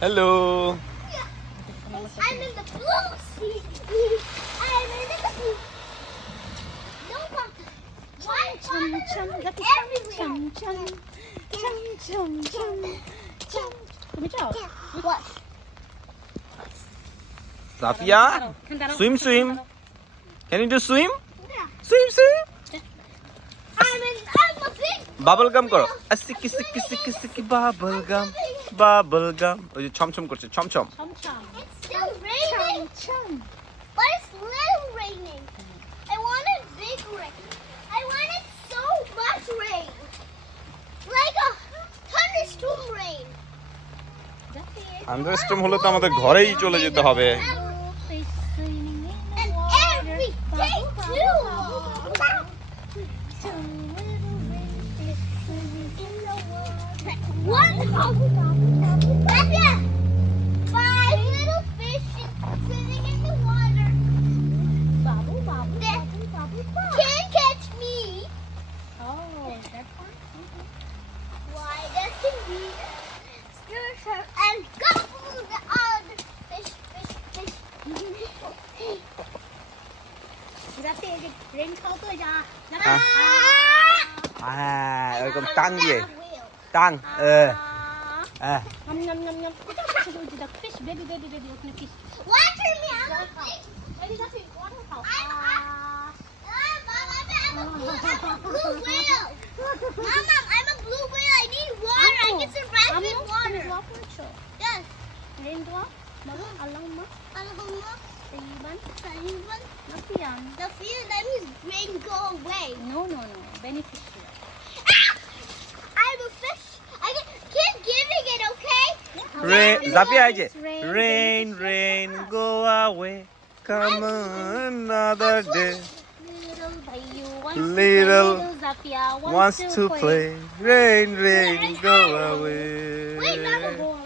Hello. I'm in the blue sea. I'm in the blue. No water. White water everywhere. What? Zafia, swim. Can you do swim? Yeah. Swim. I'm a big Bubble gum karo. Siki bubble gum. ওই যে ছমছম করছে ছমছম। It's still raining. But it's little raining. I wanted big rain. I wanted so much rain. Like a thunderstorm rain. Thunderstorm হলে তো আমাদের ঘরেই চলে যেতে হবে। And every day too. One Zafia, 5 little fish swimming in the water. They can't catch me. Why doesn't he stir her and gobble the other fish? হ্যাঁ এরকম tongue দিয়ে tongue Water me, I'm a fish. Mom, I'm a blue whale. Mom, I'm a blue whale. I need water. I can survive in water. Yes. Allahumma. Sahiban. The fear that means rain go away. No. Beneficial. I'm a fish. I keep giving it, okay? Zafia এই যে rain go away come another day Little Zafia wants to play rain go away Wait, not a boy.